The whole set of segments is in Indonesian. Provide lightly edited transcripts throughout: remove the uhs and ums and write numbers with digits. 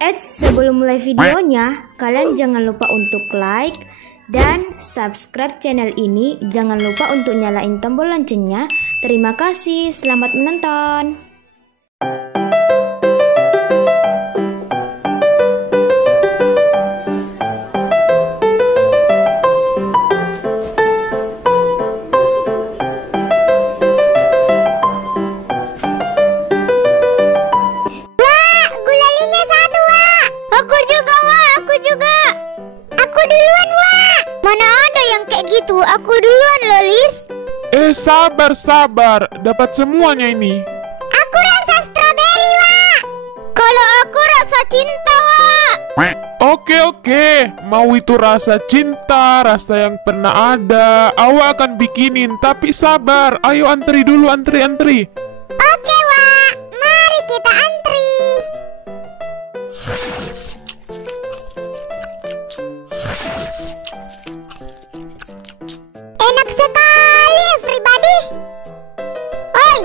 Sebelum mulai videonya, kalian jangan lupa untuk like dan subscribe channel ini. Jangan lupa untuk nyalain tombol loncengnya. Terima kasih, selamat menonton. Aku duluan loh, Lis. Sabar, dapat semuanya ini. Aku rasa stroberi, Wak. Kalau aku rasa cinta, Wak. Oke, mau itu rasa cinta, rasa yang pernah ada, awak akan bikinin, tapi sabar, ayo antri dulu, antri. Oke, Wak, mari kita antri. Enak sekali, everybody. Oi,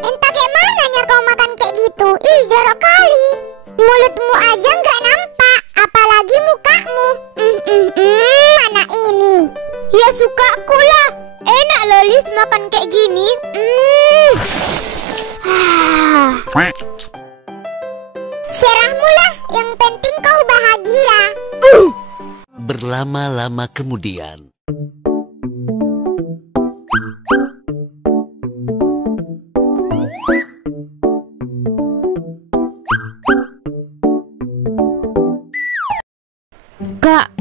entah kayak mananya kau makan kayak gitu. Ih, jorok kali. Mulutmu aja nggak nampak, apalagi mukamu. Anak ini. Ya sukaku lah. Enak loh, Lis, makan kayak gini. Serahmu lah, yang penting kau bahagia. Berlama-lama kemudian. Kak,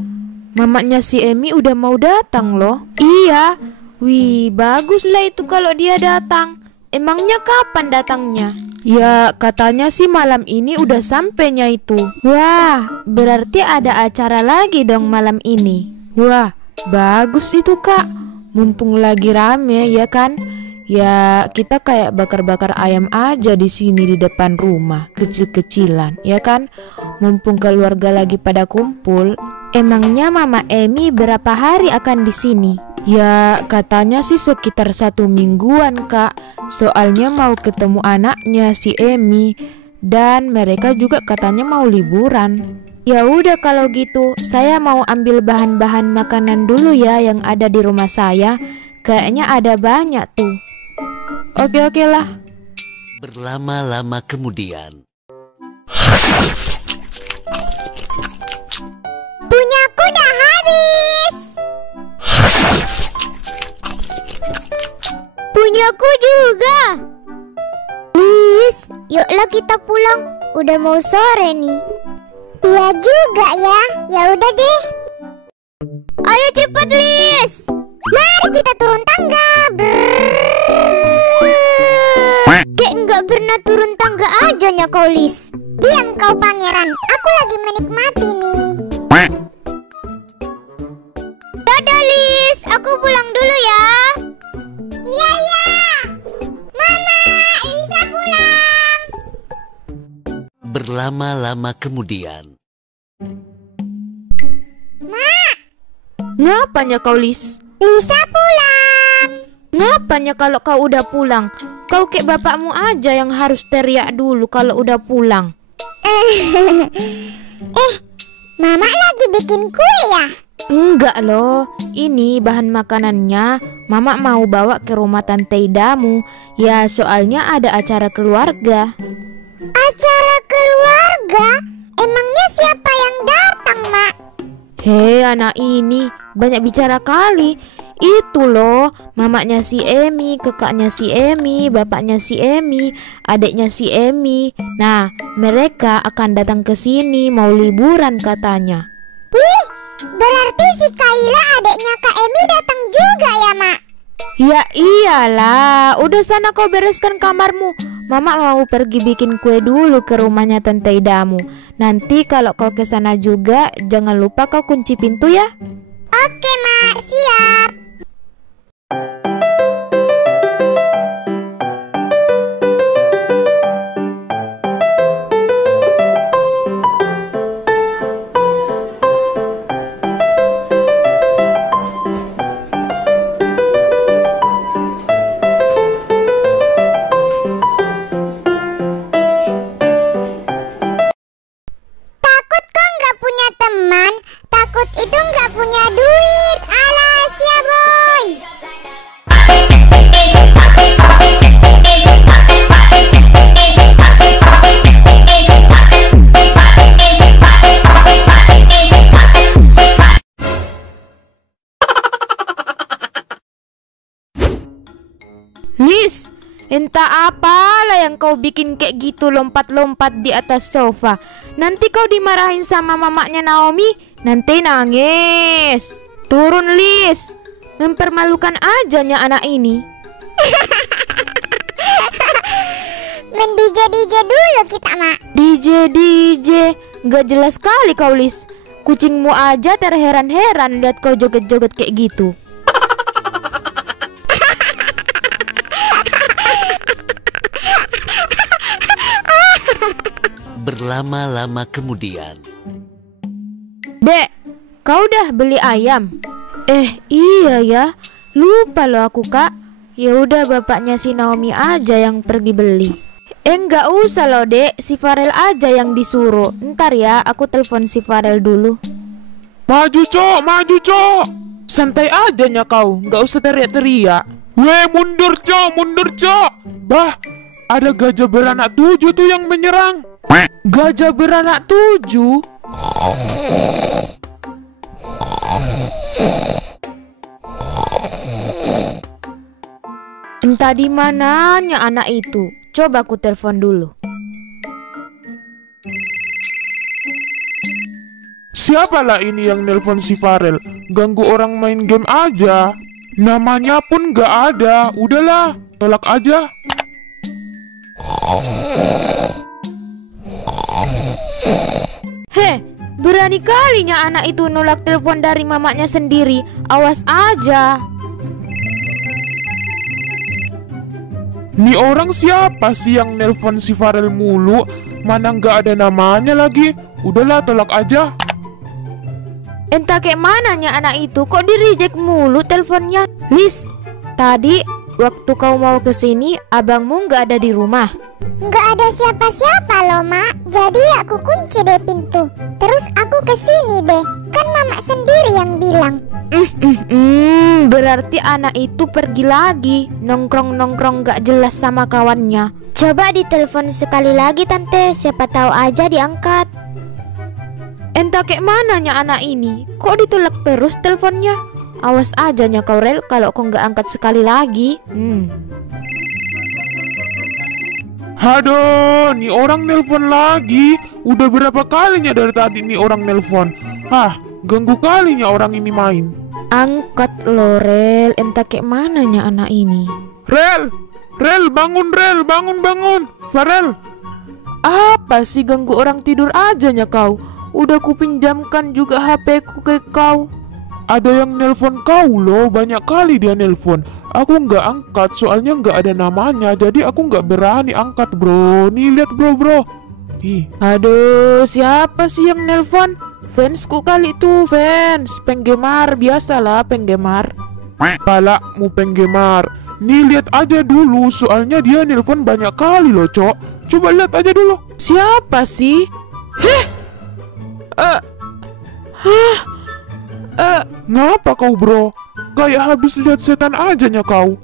mamanya si Emi udah mau datang loh. Iya, wih baguslah itu kalau dia datang. Emangnya kapan datangnya? Ya katanya sih malam ini udah sampainya itu. Wah, berarti ada acara lagi dong malam ini. Wah, bagus itu Kak. Mumpung lagi rame ya kan. Ya kita kayak bakar-bakar ayam aja di sini di depan rumah, kecil-kecilan ya kan. Mumpung keluarga lagi pada kumpul. Emangnya Mama Emi berapa hari akan di sini? Ya katanya sih sekitar 1 mingguan Kak. Soalnya mau ketemu anaknya si Emi. Dan mereka juga katanya mau liburan. Ya udah kalau gitu, saya mau ambil bahan-bahan makanan dulu ya yang ada di rumah saya. Kayaknya ada banyak tuh. Oke lah. Berlama-lama kemudian. Punyaku udah habis. Punyaku juga. Lis, yuklah kita pulang. Udah mau sore nih. Iya juga ya. Ya udah deh. Ayo cepet, Lis. Mari kita turun tangga. Kayak nggak pernah turun tangga aja nya kau, Lis. Diam kau pangeran. Aku lagi menikmati nih. Dadah, Lis. Aku pulang dulu ya. Iya. Mama, Lisa pulang. Berlama-lama kemudian. Mak, Ngapanya kau Lis? Lisa pulang. Ngapanya kalau kau udah pulang? Kau kayak bapakmu aja yang harus teriak dulu kalau udah pulang. Mama lagi bikin kue ya? Enggak loh, ini bahan makanannya Mama mau bawa ke rumah Tante Idamu. Ya soalnya ada acara keluarga. Acara keluarga? Emangnya siapa yang datang, Mak? Hei anak ini, banyak bicara kali. Itu loh, mamanya si Emi, kakaknya si Emi, bapaknya si Emi, adiknya si Emi. Nah, mereka akan datang ke sini mau liburan katanya. Wih, berarti si Kaila adiknya Kak Emi datang juga ya, Mak? Ya iyalah, udah sana kau bereskan kamarmu. Mama mau pergi bikin kue dulu ke rumahnya Tante Idamu. Nanti kalau kau ke sana juga, jangan lupa kau kunci pintu ya. Oke, Mak, siap. Entah apalah yang kau bikin kayak gitu lompat-lompat di atas sofa. Nanti kau dimarahin sama mamaknya Naomi, nanti nangis. Turun, Lis. Mempermalukan ajanya anak ini. Mendije-dije dulu kita, Mak. DJ, gak jelas sekali kau, Lis. Kucingmu aja terheran-heran lihat kau joget-joget kayak gitu. Berlama-lama kemudian. Dek, kau udah beli ayam? Iya ya. Lupa loh aku, Kak. Ya udah bapaknya si Naomi aja yang pergi beli. Enggak usah loh, Dek. Si Farel aja yang disuruh. Ntar ya, aku telepon si Farel dulu. Maju, Cok. Santai aja nya kau, nggak usah teriak-teriak. Weh, mundur, Cok. Bah, ada gajah beranak 7 tuh yang menyerang. Gajah beranak 7? Entah di mananya anak itu. Coba aku telepon dulu. Siapalah ini yang nelpon si Farel? Ganggu orang main game aja. Namanya pun gak ada. Udahlah, tolak aja. Heh, berani kalinya anak itu nolak telepon dari mamanya sendiri. Awas aja. Nih orang siapa sih yang nelpon si Farel mulu? Mana gak ada namanya lagi. Udahlah, tolak aja. Entah kayak mananya anak itu, kok di-reject mulu teleponnya. Lis, tadi waktu kau mau kesini, abangmu nggak ada di rumah. Nggak ada siapa-siapa loh, Mak. Jadi aku kunci deh pintu. Terus aku kesini deh. Kan Mama sendiri yang bilang. Berarti anak itu pergi lagi, nongkrong-nongkrong nggak jelas sama kawannya. Coba ditelepon sekali lagi, Tante. Siapa tahu aja diangkat. Entah kayak mananya anak ini, kok ditolak terus teleponnya. Awas aja nya kau, Rel, kalau kau nggak angkat sekali lagi. Aduh, nih orang nelpon lagi. Udah berapa kalinya dari tadi nih orang nelpon. Ganggu kalinya orang ini main. Angkat lo, Rel. Entah kayak mananya anak ini. Rel, bangun, bangun. Farel. Apa sih ganggu orang tidur aja nya kau? Udah kupinjamkan juga HP ku ke kau. Ada yang nelpon kau loh, banyak kali dia nelpon. Aku nggak angkat, soalnya nggak ada namanya. Jadi aku nggak berani angkat, bro. Nih lihat, bro. Ih. Aduh, siapa sih yang nelpon? Fansku kali tuh, fans. Penggemar, biasalah penggemar. Palakmu penggemar. Nih lihat aja dulu, soalnya dia nelpon banyak kali loh, Cok. Coba lihat aja dulu. Siapa sih? Ngapa kau, bro? Kayak habis lihat setan aja nya kau.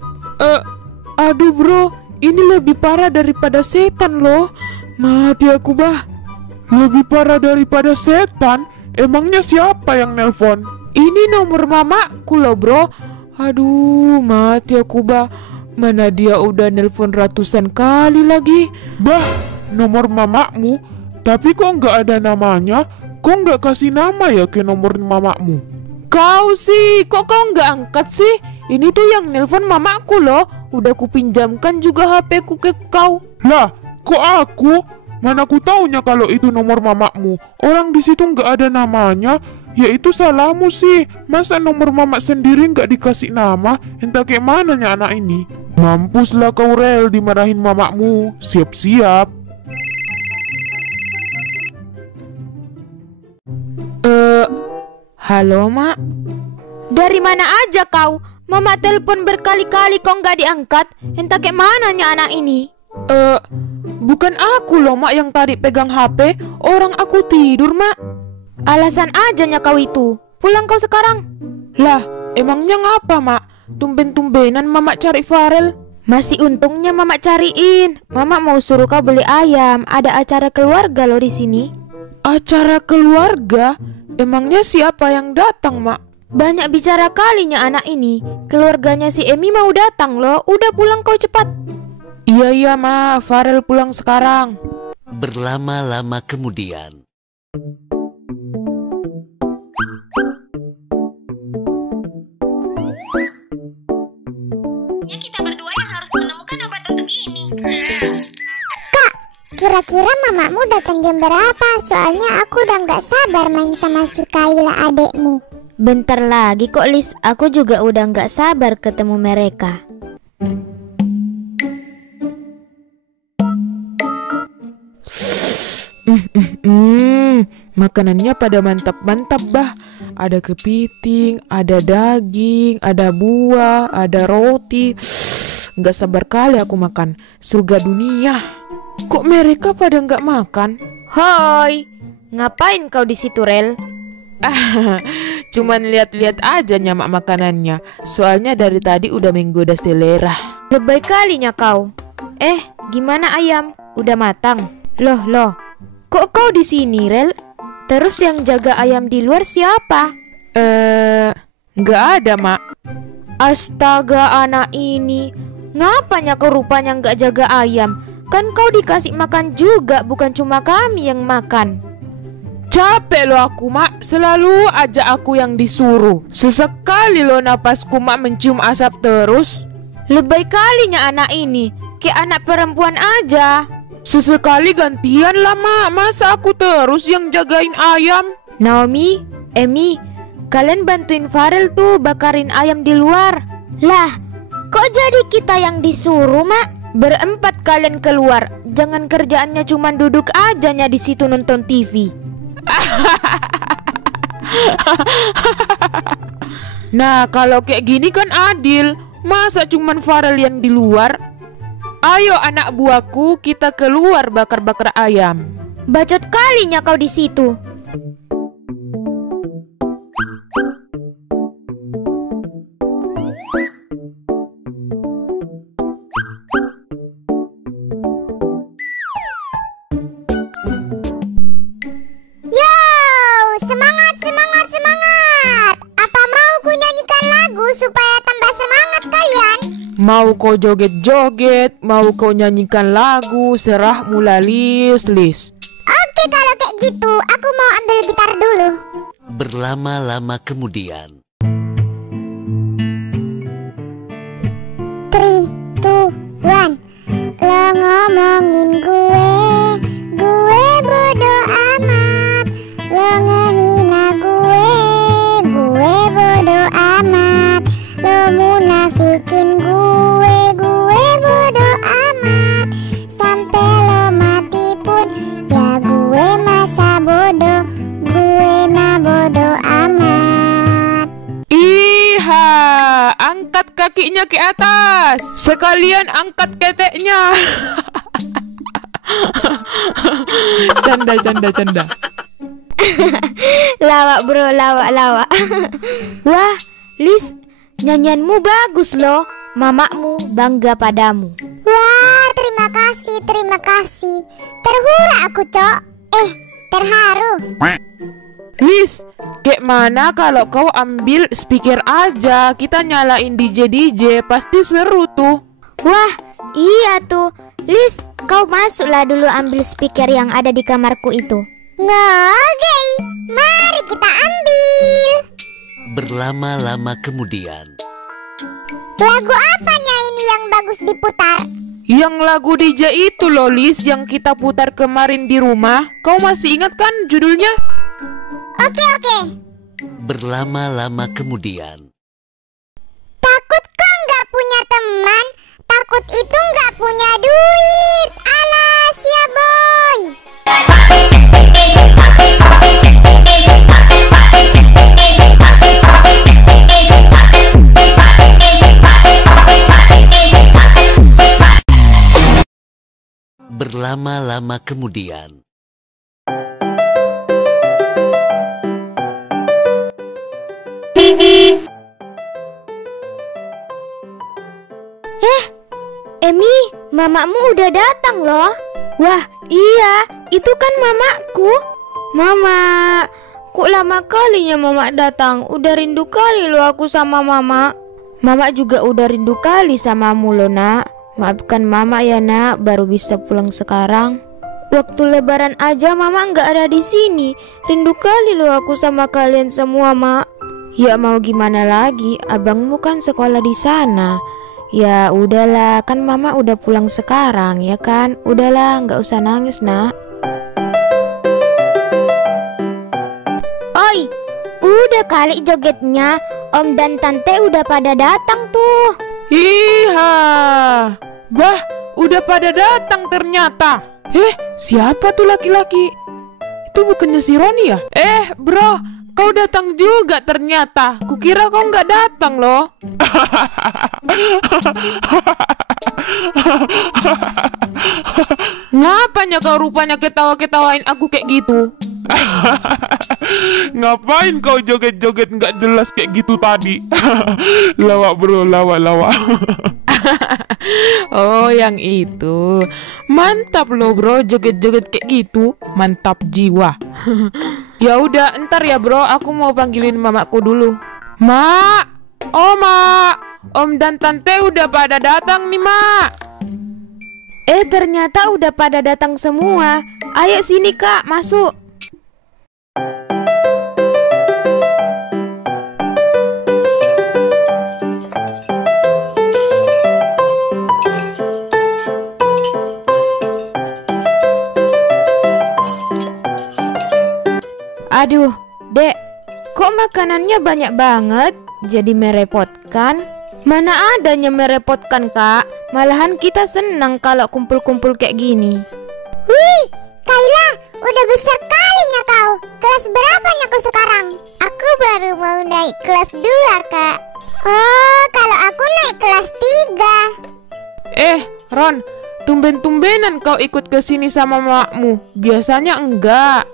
Aduh bro, ini lebih parah daripada setan loh. Mati aku, bah. Lebih parah daripada setan? Emangnya siapa yang nelpon? Ini nomor mamaku loh, bro. Aduh, mati aku, bah. Mana dia udah nelpon ratusan kali lagi. Bah, nomor mamakmu? Tapi kok nggak ada namanya? Kok nggak kasih nama ya ke nomor mamakmu? Kau sih, kok kau nggak angkat sih? Ini tuh yang nelpon mamaku loh. Udah kupinjamkan juga HP ku ke kau. Lah, kok aku? Mana ku taunya kalau itu nomor mamakmu? Orang di situ nggak ada namanya. Ya itu salahmu sih. Masa nomor mamak sendiri nggak dikasih nama? Entah kayak mananya anak ini. Mampuslah kau, Rel, dimarahin mamakmu. Siap-siap. Halo, Mak. Dari mana aja kau? Mama telepon berkali-kali kok nggak diangkat. Entah kayak mananya anak ini. Bukan aku loh, Mak, yang tadi pegang HP. Orang aku tidur, Mak. Alasan ajanya kau itu. Pulang kau sekarang. Lah, emangnya ngapa, Mak? Tumben-tumbenan Mama cari Farel. Masih untungnya Mama cariin. Mama mau suruh kau beli ayam. Ada acara keluarga loh di sini. Acara keluarga? Emangnya siapa yang datang, Mak? Banyak bicara kalinya anak ini. Keluarganya si Emi mau datang loh. Udah pulang kau cepat. Iya iya Ma, Farel pulang sekarang. Berlama-lama kemudian. Kita berdua yang harus menemukan obat untuk ini. Kak, kira-kira mamamu datang jam berapa? Soalnya aku udah gak sabar main sama si Kayla adekmu. Bentar lagi kok Lis, aku juga udah gak sabar ketemu mereka. Makanannya pada mantap-mantap bah. Ada kepiting, ada daging, ada buah, ada roti. Gak sabar kali aku makan. Surga dunia. Kok mereka pada gak makan? Hoi, ngapain kau di situ Rel? Cuman lihat-lihat aja nyamak makanannya. Soalnya dari tadi udah menggoda selera. Lebay kalinya kau. Gimana ayam? Udah matang? Loh, kok kau di sini Rel? Terus yang jaga ayam di luar siapa? Nggak ada Mak. Astaga anak ini, ngapanya kau rupanya nggak jaga ayam? Kan kau dikasih makan juga, bukan cuma kami yang makan. Capek lo aku Mak, selalu aja aku yang disuruh. Sesekali lo napasku Mak mencium asap terus. Lebay kalinya anak ini, kayak anak perempuan aja. Sesekali gantian lah Mak, masa aku terus yang jagain ayam? Naomi, Emi, kalian bantuin Farel tuh bakarin ayam di luar. Lah, kok jadi kita yang disuruh, Mak? Berempat kalian keluar, jangan kerjaannya cuma duduk ajanya di situ nonton TV. Nah, kalau kayak gini kan adil. Masa cuman Farel yang di luar? Ayo anak buahku, kita keluar bakar-bakar ayam. Bacot kalinya kau di situ. Semangat, semangat, semangat. Apa mau ku nyanyikan lagu supaya tambah semangat kalian? Mau kau joget-joget, mau kau nyanyikan lagu, serah mula Lis. Oke, kalau kayak gitu, aku mau ambil gitar dulu. Berlama-lama kemudian. 3, 2, 1. Lo ngomongin gue bodo amat. Lo ngehina gue bodo amat. Lo munafikin gue bodo amat. Sampai lo mati pun ya gue masa bodoh, gue mah bodo amat. Iha, angkat kakinya ke atas. Sekalian angkat keteknya. Canda. Lawak bro, lawak. Wah, Lis, nyanyianmu bagus loh. Mamakmu bangga padamu. Wah, terima kasih. Terhura aku, Cok. Terharu. Lis, kayak mana kalau kau ambil speaker aja? Kita nyalain DJ, pasti seru tuh. Wah, iya tuh. Lis, kau masuklah dulu ambil speaker yang ada di kamarku itu. Oke, mari kita ambil. Berlama-lama kemudian. Lagu apanya ini yang bagus diputar? Yang lagu DJ itu loh Lis, yang kita putar kemarin di rumah. Kau masih ingat kan judulnya? Oke. Berlama-lama kemudian. Takut kau nggak punya teman, takut itu nggak punya duit. Alas ya boy. Berlama-lama kemudian. Emi, mamamu udah datang loh. Wah, iya, itu kan mamaku. Mama, kok lama kalinya mama datang. Udah rindu kali loh aku sama mama. Mama juga udah rindu kali samamu loh nak. Maafkan Mama ya nak, baru bisa pulang sekarang. Waktu lebaran aja Mama nggak ada di sini. Rindu kali loh aku sama kalian semua, Mak. Ya mau gimana lagi, abangmu kan sekolah di sana. Ya udahlah, kan Mama udah pulang sekarang ya kan. Udahlah, nggak usah nangis nak. Oi, udah kali jogetnya. Om dan Tante udah pada datang tuh. Hiha, bah, udah pada datang ternyata. Siapa tuh laki-laki? Itu bukannya si Roni ya? Bro, kau datang juga ternyata. Kukira kau nggak datang loh. Ngapanya kau rupanya ketawa-ketawain aku kayak gitu? Ngapain kau joget-joget nggak jelas kayak gitu tadi? Lawak bro, lawak. Oh yang itu. Mantap loh bro, joget-joget kayak gitu. Mantap jiwa. Ya udah, entar ya bro, aku mau panggilin mamaku dulu. Mak, oh mak, Om dan Tante udah pada datang nih mak. Ternyata udah pada datang semua. Ayo sini Kak, masuk. Aduh, Dek, kok makanannya banyak banget? Jadi merepotkan. Mana adanya merepotkan, Kak. Malahan kita senang kalau kumpul-kumpul kayak gini. Wih, Kayla, udah besar kalinya kau. Kelas berapanya kau sekarang? Aku baru mau naik kelas 2, Kak. Oh, kalau aku naik kelas 3. Ron, tumben-tumbenan kau ikut ke sini sama makmu. Biasanya enggak.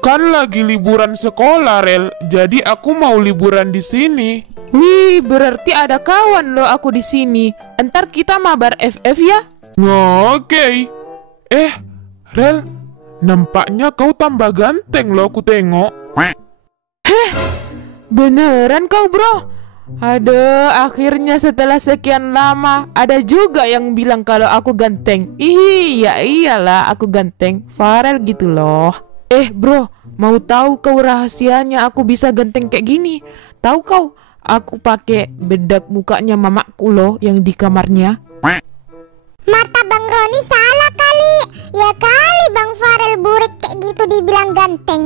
Kan lagi liburan sekolah, Rel. Jadi aku mau liburan di sini. Wih, berarti ada kawan loh aku di sini. Entar kita mabar FF ya. Oke. Rel, nampaknya kau tambah ganteng loh, aku tengok. Beneran kau bro? Aduh, akhirnya setelah sekian lama ada juga yang bilang kalau aku ganteng. Ya iyalah aku ganteng, Farel gitu loh. Bro, mau tahu kau rahasianya aku bisa ganteng kayak gini? Tahu kau? Aku pakai bedak mukanya mamaku loh yang di kamarnya. Mata Bang Roni salah kali. Ya kali Bang Farel burik kayak gitu dibilang ganteng.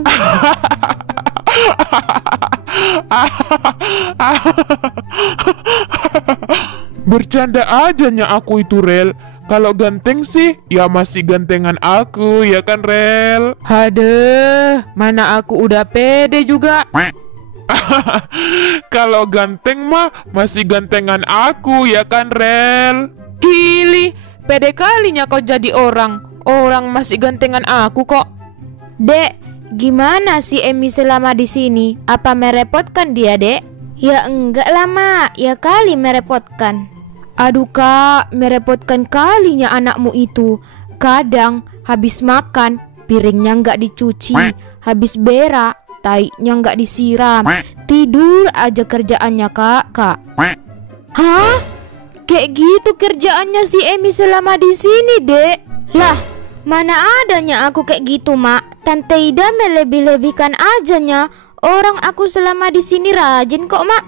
Bercanda aja nya aku itu, Rel. Kalau ganteng sih, ya masih gantengan aku, ya kan, Rel? Aduh, mana aku udah pede juga. Kalau ganteng mah masih gantengan aku, ya kan, Rel? Gili, pede kalinya kau jadi orang. Orang masih gantengan aku kok. Dek, gimana si Emi selama di sini? Apa merepotkan dia, Dek? Ya enggak lah, Mak. Ya kali merepotkan. Aduh kak, merepotkan kalinya anakmu itu. Kadang habis makan, piringnya nggak dicuci. Habis berak, taiknya nggak disiram. Tidur aja kerjaannya kak. Hah? Kayak gitu kerjaannya si Emi selama di sini, Dek. Lah, mana adanya aku kayak gitu, Mak. Tante Ida melebih-lebihkan ajanya. Orang aku selama di sini rajin kok, Mak.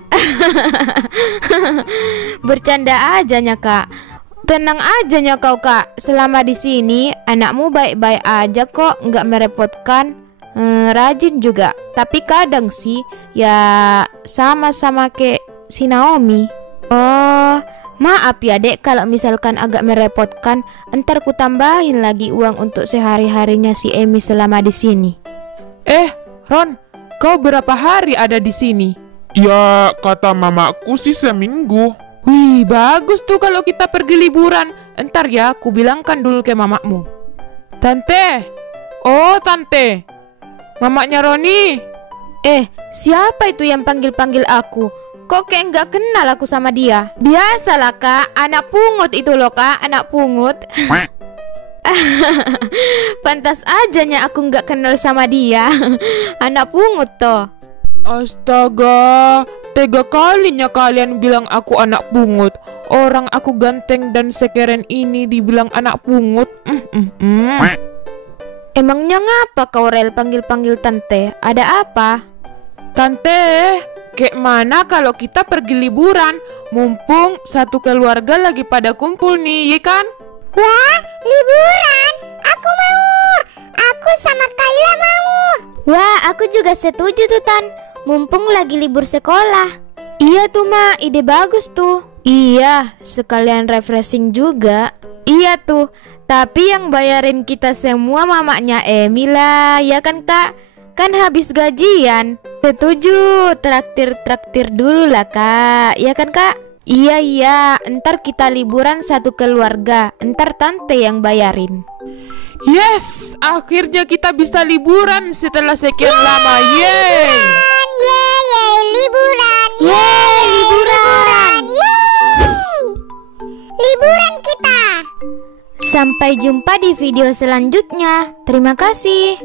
Bercanda ajanya, Kak. Tenang ajanya kau, Kak. Selama di sini anakmu baik-baik aja kok, nggak merepotkan. Rajin juga. Tapi kadang sih ya sama-sama kayak si Naomi. Oh, maaf ya, Dek, kalau misalkan agak merepotkan. Entar ku tambahin lagi uang untuk sehari-harinya si Emi selama di sini. Ron, kau berapa hari ada di sini? Ya, kata mamaku sih seminggu. Wih, bagus tuh kalau kita pergi liburan. Entar ya, aku bilangkan dulu ke mamamu. Tante, oh tante, mamanya Roni. Siapa itu yang panggil-panggil aku? Kok kayak nggak kenal aku sama dia? Biasalah, Kak. Anak pungut itu loh, Kak. Anak pungut. Pantas ajanya aku nggak kenal sama dia. Anak pungut toh. Astaga, Tega kalinya kalian bilang aku anak pungut. Orang aku ganteng dan sekeren ini dibilang anak pungut. Emangnya ngapa kau Rel panggil-panggil tante? Ada apa? Tante, kayak mana kalau kita pergi liburan? Mumpung satu keluarga lagi pada kumpul nih, ya kan? Wah, liburan. Aku mau. Aku sama Kayla mau. Wah, aku juga setuju tuh Tan. Mumpung lagi libur sekolah. Iya tuh Ma, ide bagus tuh. Iya, sekalian refreshing juga. Iya tuh, tapi yang bayarin kita semua mamanya Emi lah, ya kan Kak? Kan habis gajian. Setuju, traktir dulu lah Kak, ya kan Kak? Iya, ntar kita liburan satu keluarga, ntar tante yang bayarin. Yes, akhirnya kita bisa liburan setelah sekian lama, yeay! Liburan. Liburan kita. Sampai jumpa di video selanjutnya. Terima kasih.